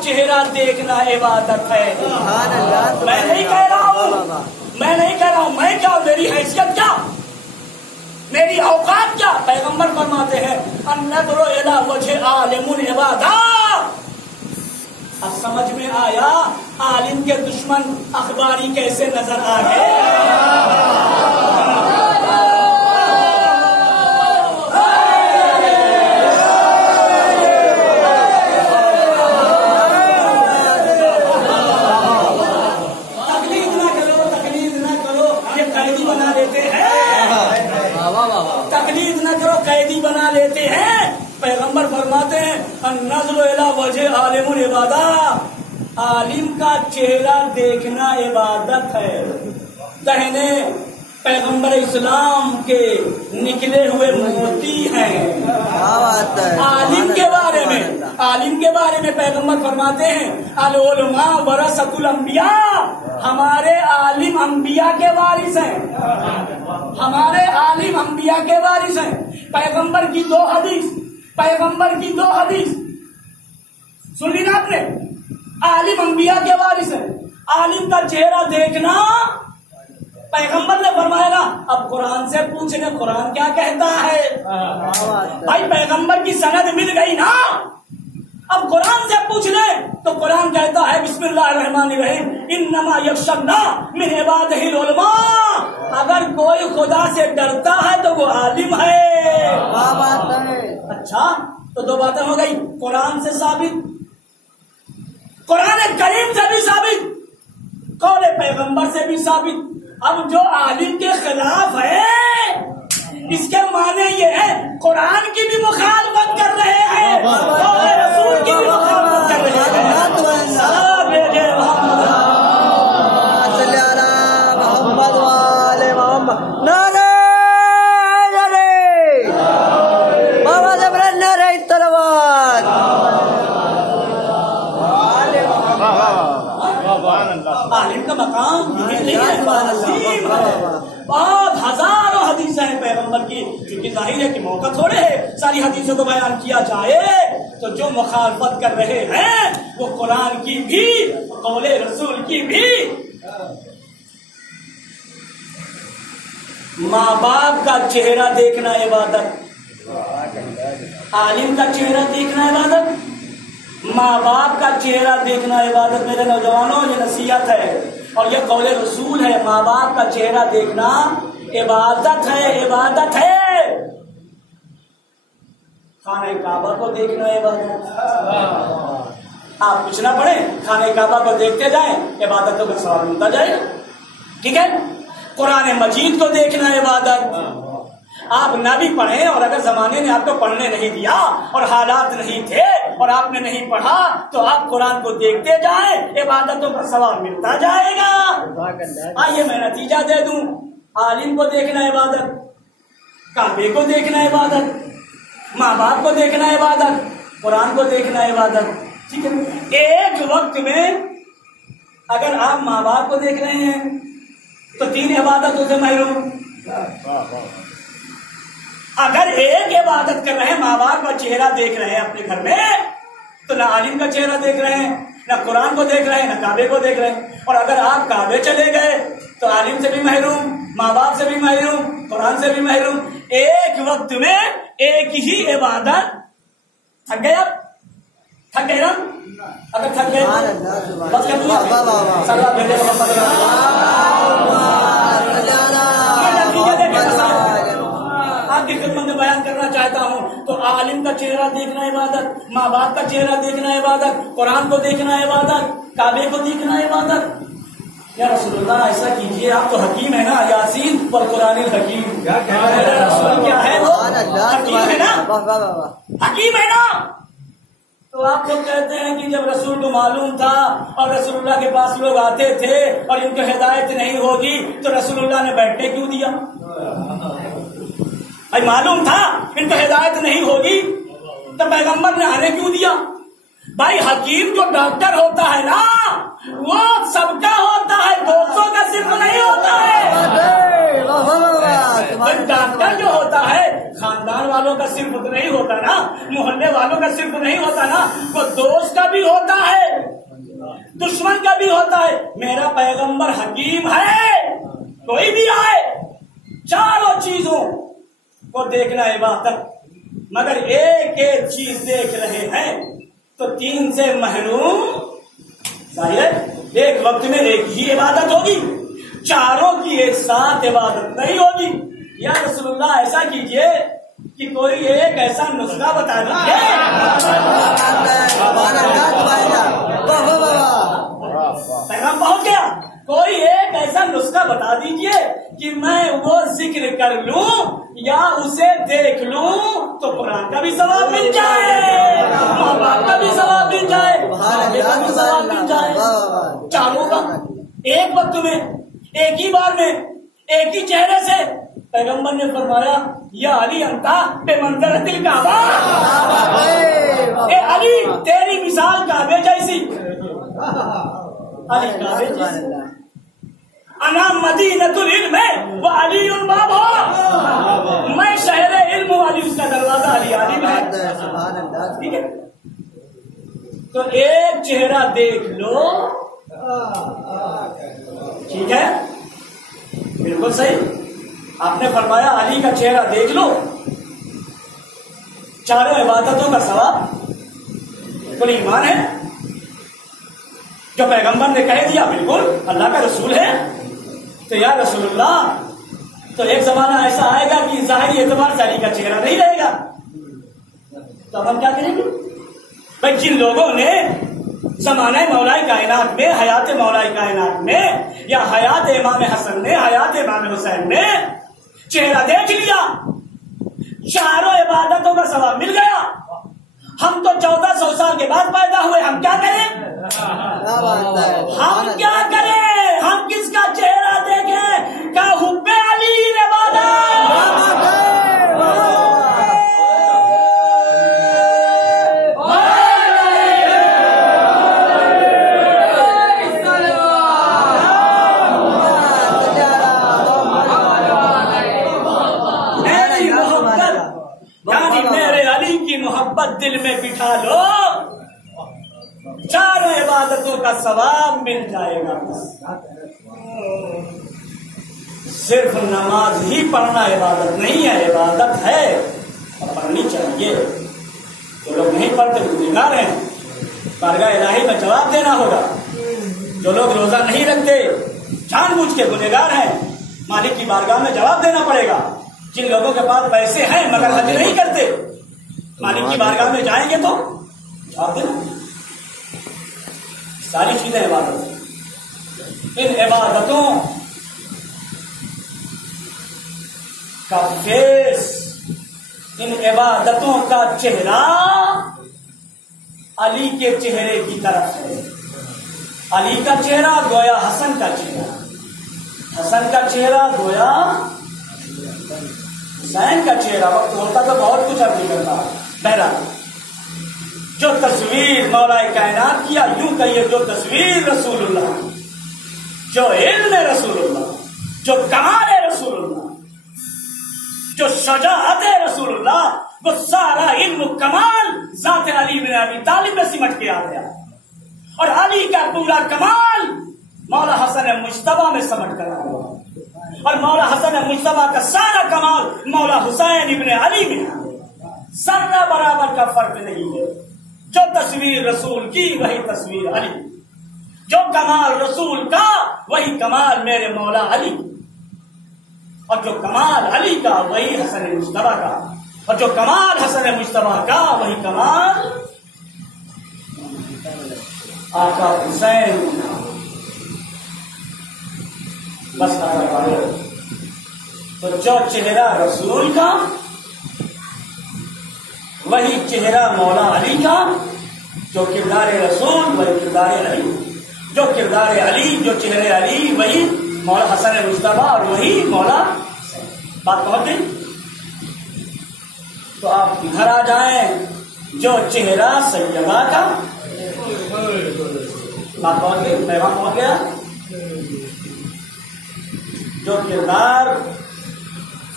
चेहरा देखना इबादत है। मैं नहीं कह रहा हूँ, मैं क्या, मेरी हैसियत क्या, मेरी औकात क्या। पैगंबर फरमाते हैं अन्नज़्रु इला वजह आलिमुल इबादा। अब समझ में आया आलिम के दुश्मन अखबारी कैसे नजर आ गए। तकलीद ना करो, ये कैदी बना लेते हैं। तकलीद न करो, कैदी बना लेते हैं। पैगंबर फरमाते हैं अन्नज़्रु इला वजह आलिमुल इबादा। आलिम का चेहरा देखना इबादत है। कहने पैगंबर इस्लाम के निकले हुए मोती हैं। आलिम के बारे में पैगंबर फरमाते हैं अल उलमा वरसतुल अंबिया। हमारे आलिम अंबिया के वारिस हैं, हमारे आलिम अंबिया के वारिस हैं। पैगंबर की दो हदीस सुन ली ना आपने। आलिम अंबिया के वारिस हैं। आलिम का चेहरा देखना पैगंबर ने फरमाया ना। अब कुरान से पूछने कुरान क्या कहता है। भाई पैगंबर की सनद मिल गई ना। अब कुरान से पूछ ले तो कुरान कहता है बिस्मिल्लाहिर्रहमानिर्रहीम इन्नमा यख्शल्लाह मिन इबादिहिल उलमा। अगर कोई खुदा से डरता है तो वो आलिम है। अच्छा, तो दो बातें हो गई, कुरान से साबित, कुरान करीम से भी साबित, कौले पैगंबर से भी साबित। अब जो आलिम के खिलाफ है इसके माने ये है कुरान की भी मुखालफत कर रहे हैं, रसूल की भी मुखालफत कर रहे हैं। आलिम का मकाम बहुत हजारों हदीसें हैं पैगंबर की, क्योंकि जाहिर है कि मौका थोड़े है सारी हदीसों को बयान किया जाए। तो जो मुखालफत कर रहे हैं वो कुरान की भी कौले रसूल की भी। माँ बाप का चेहरा देखना इबादत, आलिम का चेहरा देखना इबादत, माँ बाप का चेहरा देखना इबादत। मेरे नौजवानों, ये नसीहत है और ये कौले रसूल है। माँ बाप का चेहरा देखना इबादत है, इबादत है। खाने काबा को देखना इबादत। आप कुछ ना पढ़े, खाने काबा को देखते जाएं, इबादतों का सवाब मिलता जाएगा। ठीक है। कुरान मजीद को देखना इबादत। आप ना भी पढ़े और अगर जमाने ने आपको पढ़ने नहीं दिया और हालात नहीं थे और आपने नहीं पढ़ा तो आप कुरान को देखते जाएं, इबादतों का सवाब मिलता जाएगा। आइए मैं नतीजा दे दूं। आलिम को देखना इबादत, काबे को देखना इबादत, माँ बाप को देखना इबादत, कुरान को देखना इबादत। ठीक है। एक वक्त में अगर आप माँ बाप को देख रहे हैं तो 3 इबादतों से महरूम। अगर एक इबादत कर रहे हैं, माँ बाप का चेहरा देख रहे हैं अपने घर में, तो ना आलिम का चेहरा देख रहे हैं, ना कुरान को देख रहे हैं, ना काबे को देख रहे हैं। और अगर आप काबे चले गए तो आलिम से भी महरूम, माँ बाप से भी महरूम, कुरान से भी महरूम। एक वक्त में एक ही इबादत। थक गए आप? थक गए ना? अगर थक गए बस कर आपकी खिदमत में बयान करना चाहता हूँ। तो आलिम का चेहरा देखना इबादत, माँ बाप का चेहरा देखना इबादत, कुरान को देखना इबादत, काबे को देखना इबादत। या रसूलुल्लाह ऐसा कीजिए, आप तो हकीम है ना, यासीन पर कुरान हकीम। रसूल क्या है वो? हकीम है ना, हकीम है ना। तो आप लोग कहते हैं कि जब रसूल को मालूम था और रसूलुल्लाह के पास लोग आते थे और इनको हिदायत नहीं होगी तो रसूलुल्लाह ने बैठने क्यों दिया? भाई मालूम था इनको हिदायत नहीं होगी तो पैगंबर ने आने क्यों दिया? भाई हकीम जो डॉक्टर होता है ना वो सबका होता है, दोस्तों का सिर्फ नहीं होता है। डॉक्टर जो होता है खानदान वालों का सिर्फ नहीं होता ना, मोहल्ले वालों का सिर्फ नहीं होता ना, वो दोस्त का भी होता है, दुश्मन का भी होता है। मेरा पैगंबर हकीम है, कोई भी आए चारों चीजों को देखना इबादत, मगर एक एक चीज देख रहे हैं तो तीन से महरूम, शायद एक वक्त में एक ही इबादत होगी, चारों की एक साथ इबादत नहीं होगी। या रसूलुल्लाह ऐसा कीजिए कि कोई एक ऐसा नुस्खा बता दीजिए। पैगाम पहुंच गया। कोई एक ऐसा नुस्खा बता दीजिए कि मैं वो जिक्र कर लूं या उसे देख लूं तो कुरान का भी सवाब मिल जाए, माँ बाप का भी सवाब मिल जाए, सवाब मिल जाए। चारों का एक वक्त में, एक ही बार में, एक ही चेहरे से। पैगंबर ने फरमाया, या अली अंता बेमंज़िलतिल काबा, ए अली तेरी मिसाल काबे जैसी, अली काबे जैसी। अना मदीनतुल इल्म व अलीउन बाबुहा, मैं शहरे इल्म वाली उसका दरवाजा अली आलिम है। ठीक है, तो एक चेहरा देख लो, ठीक है, बिल्कुल सही। आपने फरमाया अली का चेहरा देख लो, चारों इबादतों का सवाब, बिल्कुल ईमान है। जो पैगंबर ने कह दिया बिल्कुल अल्लाह का रसूल है। तो या रसूलुल्लाह, तो एक जमाना ऐसा आएगा कि ज़ाहिरी एतबार से अली का चेहरा नहीं रहेगा, तो हम क्या करेंगे भाई? जिन लोगों ने ज़माने मौलाए कायनात में, हयात मौलाए कायनात में, या हयात इमाम हसन ने, हयात इमाम हुसैन ने चेहरा देख लिया, चारों इबादतों का सवाब मिल गया। हम तो 1400 साल के बाद पैदा हुए, हम क्या करें? हम क्या करें? हम किसका चेहरा देखें? क्या हुब्बे अली दिल में बिठा लो, चारों इबादतों का सवाब मिल जाएगा। सिर्फ नमाज ही पढ़ना इबादत नहीं है, इबादत है और पढ़नी चाहिए। जो लोग नहीं पढ़ते गुनहगार हैं, बारगाह इलाही में जवाब देना होगा। जो लोग रोजा नहीं रखते जानबूझ के गुनहगार हैं, मालिक की बारगाह में जवाब देना पड़ेगा। जिन लोगों के पास पैसे हैं मगर हज नहीं करते, मालिक की बारगाह में जाएंगे तो जवाब देना। सारी चीजें इबादत। इन इबादतों का फेस, इन इबादतों का चेहरा अली के चेहरे की तरफ है। अली का चेहरा गोया हसन का चेहरा, हसन का चेहरा गोया हुसैन का चेहरा। वक्त होता तो बहुत कुछ अर्ज करता। बहरहाल जो तस्वीर मौलाए कायनात किया, यूं कहिए जो तस्वीर रसूलुल्लाह, जो इल्म रसूलुल्लाह, जो कमाल रसूलुल्लाह, जो शजाअत रसूलुल्लाह, वो सारा इल्म कमाल ज़ात अली बिन अबी तालिब में सिमट के आ गया। और अली का पूरा कमाल मौला हसन मुज्तबा में समट कर आ गया। और मौला हसन मुज्तबा का सारा कमाल मौला हुसैन इब्ने अली में आ गया। सर्रा बराबर का फर्क नहीं है। जो तस्वीर रसूल की वही तस्वीर अली, जो कमाल रसूल का वही कमाल मेरे मौला अली, और जो कमाल अली का वही हसन मुज्तबा का, और जो कमाल हसन मुज्तबा का वही कमाल आका हुसैन। बस तो जो चेहरा रसूल का वही चेहरा मौला अली का, जो किरदार रसूल वही किरदार अली, जो किरदार अली, जो चेहरे अली वही मौला हसन मुज्तबा और वही मौला। बात पहुंच गई? तो आप घर आ जाएं, जो चेहरा सैयदा का, बात पहुंच गई, पैगाम पहुंच गया। जो किरदार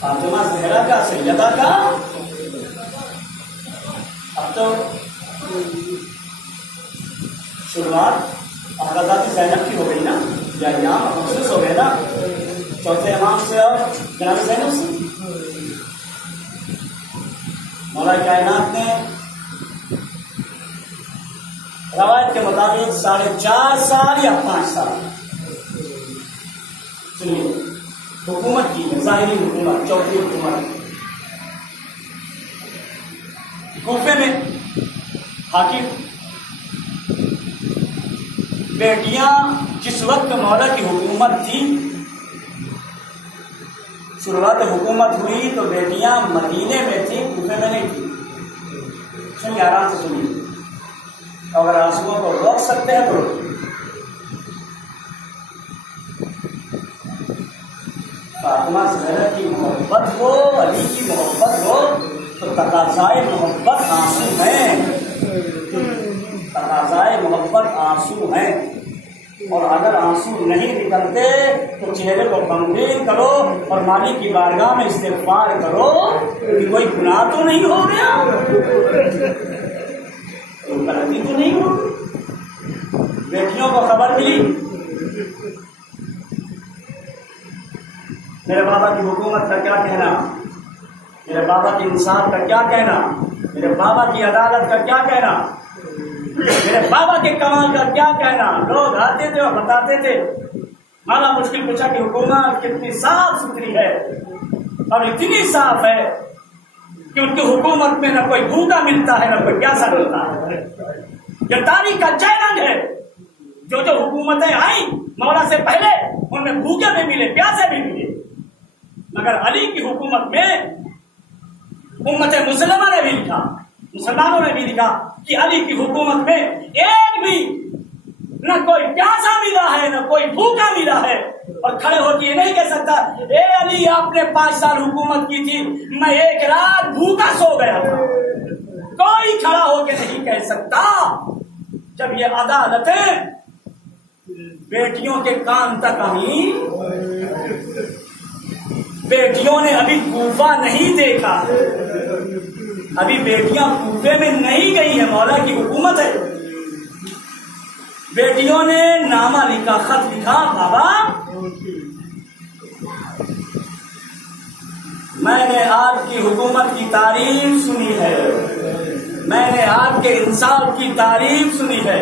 फातिमा ज़हरा का, सैयदा का। अब तो शुरुआत हज़रत ज़ैनब की हो गई ना, या इमाम मखसूस हो गए ना चौथे इमाम से और जनाब ज़ैनब से। मौला कायनात ने रवायत के मुताबिक 4.5 साल या 5 साल सुनिए हुकूमत की, ज़ाहिरी हुकूमत, चौथी हुकूमत कूफे में हाकिम। बेटियां जिस वक्त मौला की हुकूमत थी, शुरुआत हुकूमत हुई तो बेटियां मदीने में थी, कूफे में नहीं थी। सुनिए, आराम से सुनिए, अगर आंसुओं को रोक सकते हैं तो रोकिए। फातिमा ज़हरा की मोहब्बत हो, अली की मोहब्बत हो तो तकाज़ाए मोहब्बत आंसू हैं, तकाज़ाए मोहब्बत आंसू हैं। और अगर आंसू नहीं निकलते तो चेहरे को गमगीन करो और मालिक की बारगाह में इस्तिग़फ़ार करो कि कोई गुनाह तो नहीं हो गया, कोई गलती तो नहीं हो। बेटियों को खबर मिली मेरे बाबा की हुकूमत का क्या कहना, मेरे बाबा के इंसाफ का क्या कहना, मेरे बाबा की अदालत का क्या कहना, मेरे बाबा के कमाल का क्या कहना। लोग आते थे और बताते थे, माला मुश्किल पूछा कि हुकूमत कितनी साफ सुथरी है, और इतनी साफ है कि उनकी हुकूमत में न कोई भूखा मिलता है न कोई प्यासा मिलता है। यह तारीख का चैलेंज है। जो जो हुकूमतें आई मौला से पहले, उनमें भूखे भी मिले, प्यासे भी मिले, मगर अली की हुकूमत में उम्मत मुसलमा ने भी लिखा, मुसलमानों ने भी लिखा कि अली की हुकूमत में एक भी न कोई प्यासा मिला है न कोई भूखा मिला है। और खड़े होकर ये नहीं कह सकता, ए अली आपने 5 साल हुकूमत की थी, मैं 1 रात भूखा सो गया था। कोई खड़ा होकर नहीं कह सकता। जब ये अदालतें बेटियों के कान तक आई, बेटियों ने अभी कूफा नहीं देखा, अभी बेटियां कूफे में नहीं गई है, मौला की हुकूमत है। बेटियों ने नामा लिखा, खत लिखा, बाबा मैंने आपकी हुकूमत की तारीफ सुनी है, मैंने आपके इंसाफ की तारीफ सुनी है,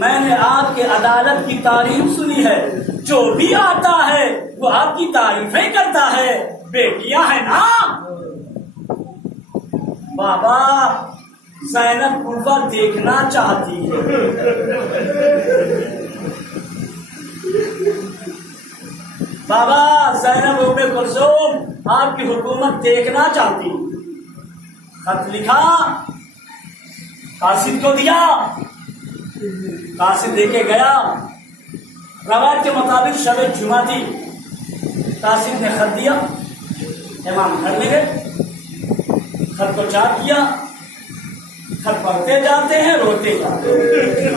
मैंने आपके अदालत की तारीफ सुनी है। जो भी आता है वो आपकी तारीफें करता है। बेटियां है ना बाबा, ज़ैनब कूफा देखना चाहती है। बाबा ज़ैनब उम्मे कुलसूम आपकी हुकूमत देखना चाहती। खत लिखा, कासिद को दिया, कासिद लेके गया। रवायत के मुताबिक शब जुमा थी, कासिद ने खत दिया, इमाम घर ले गए, खत को चाक किया, खत पढ़ते जाते हैं, रोते जाते हैं,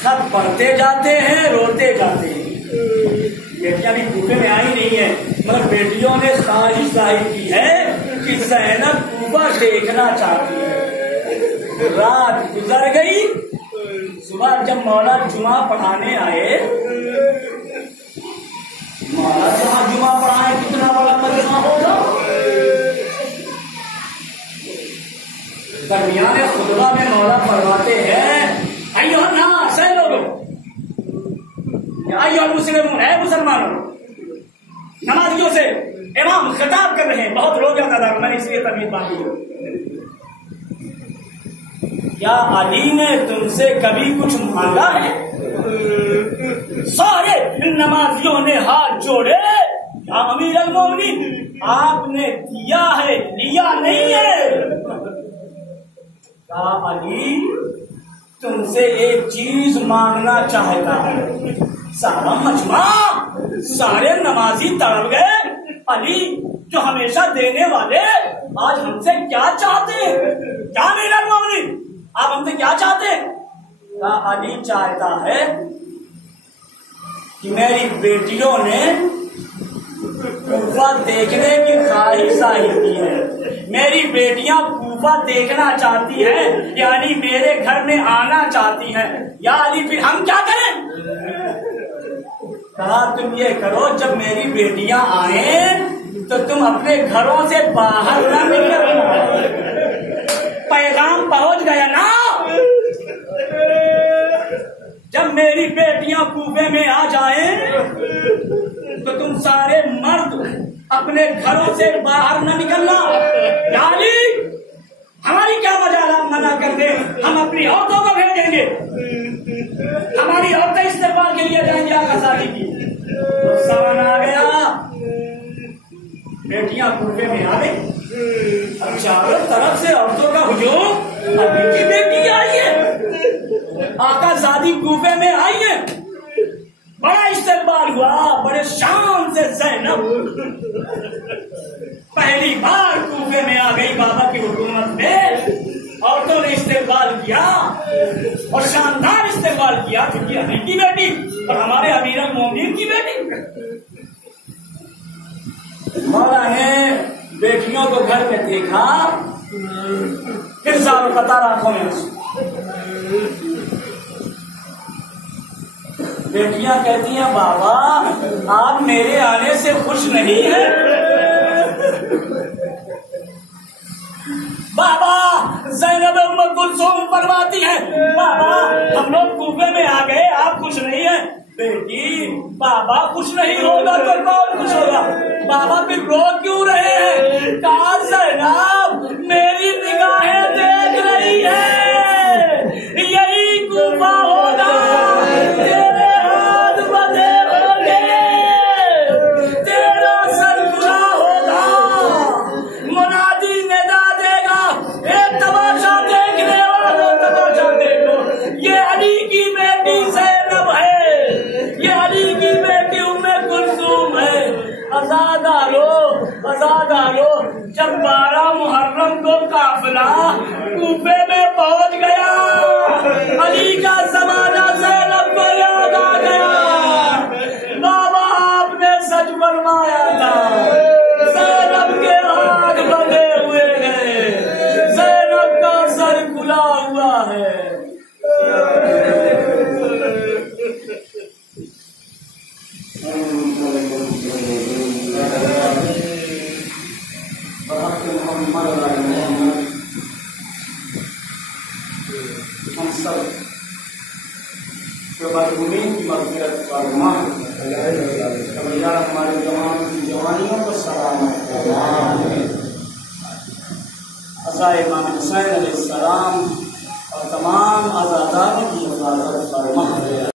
खत पढ़ते जाते हैं, रोते जाते हैं। बेटियां भी कूफे में आई नहीं है, मगर बेटियों ने ख्वाहिश जाहिर की है कि ज़ैनब कूफा देखना चाहती है। रात गुजर गई, सुबह जब मौला जुमा पढ़ाने आए, मौला जहां जुमा पढ़ाए कितना बड़ा मजमा होगा। दरमियाने खुतबा में मौला फरमाते हैं, अय्यो नास, ऐ लोगों, अय्यो मुस्लिमून, ऐ मुसलमानों। नमाजियों से इमाम खिताब कर रहे हैं, बहुत रो गया था मैंने इसलिए तमीज बांधी हो। क्या अली ने तुमसे कभी कुछ मांगा है? सारे नमाजियों ने हाथ जोड़े, या अमीर अल-मोमिनीन आपने दिया है, लिया नहीं है। क्या अली तुमसे एक चीज मांगना चाहता है? सारा मजमा, सारे नमाजी तड़प गए। अली जो हमेशा देने वाले आज हमसे क्या चाहते हैं? क्या अमीर अल-मोमिनीन आप हमसे क्या चाहते हैं? क्या अली चाहता है कि मेरी बेटियों ने कूफा देखने की ख्वाहिश आई है। मेरी बेटियां कूफा देखना चाहती हैं, यानी मेरे घर में आना चाहती हैं। या अली फिर हम क्या करें? कहा तुम ये करो, जब मेरी बेटियां आए तो तुम अपने घरों से बाहर न निकलो। पैगाम पहुंच गया ना? जब मेरी बेटियां कूफे में आ जाएं तो तुम सारे मर्द अपने घरों से बाहर न निकलना। यानी हमारी क्या मना कर दे, हम अपनी औरतों को भेजेंगे, हमारी औरतें इस्तेमाल के लिए जाएंगे आका शादी की। तो सामान आ गया, बेटियां कूफे में आ गई, अब चारों तरफ से औरतों का हुजूम। अभी की बेटी आई है, आका शादी कूफे में आई है, बड़ा इस्तेमाल हुआ, बड़े शान से ज़ैनब पहली बार कूफे में आ गई बाबा की हुकूमत में। औरतों ने इस्तेमाल किया और शानदार इस्तेमाल किया, क्योंकि अली की बेटी और हमारे अमीर अल मोमिनीन की बेटी। मौला ने बेटियों को घर में देखा, फिर सारों पता आंखों में। बेटियां कहती हैं बाबा आप मेरे आने से खुश नहीं है? बाबा ज़ैनब उम्म कुलसूम फरमाती है बाबा हम लोग कूफे में आ गए, आप खुश नहीं है? बेटी बाबा खुश नहीं होगा तो कौन खुश होगा? बाबा फिर रो क्यों रहे हैं? कहा ज़ैनब मेरी निगाहें देख रही है, यही कूफा होगा, तेरे हाथ बंधे होंगे, तेरा सर खुला होगा, मुनादी निदा देगा, एक तमाशा देखने वालों तमाशा देखो, ये अली की बेटी ज़ैनब है, ये अली की बेटी उम्मे कुलसूम है। आजाद आलो। जब 12 मुहर्रम को काफिला कूफे में पहुंच गया, अली का जमाना ज़ैनब को याद आ गया। बाबा आपने सच फरमाया था, ज़ैनब के हाथ बंधे हुए हैं, ज़ैनब का सर खुला हुआ है। हम सब मरहूमीन की मग़फ़िरत फरमा, हमारे जवानों की जवानियों को सलामत फरमा, अज़ा इमाम हुसैन अलैहिस्सलाम और तमाम आज़ादारों की हिफाज़त फरमा।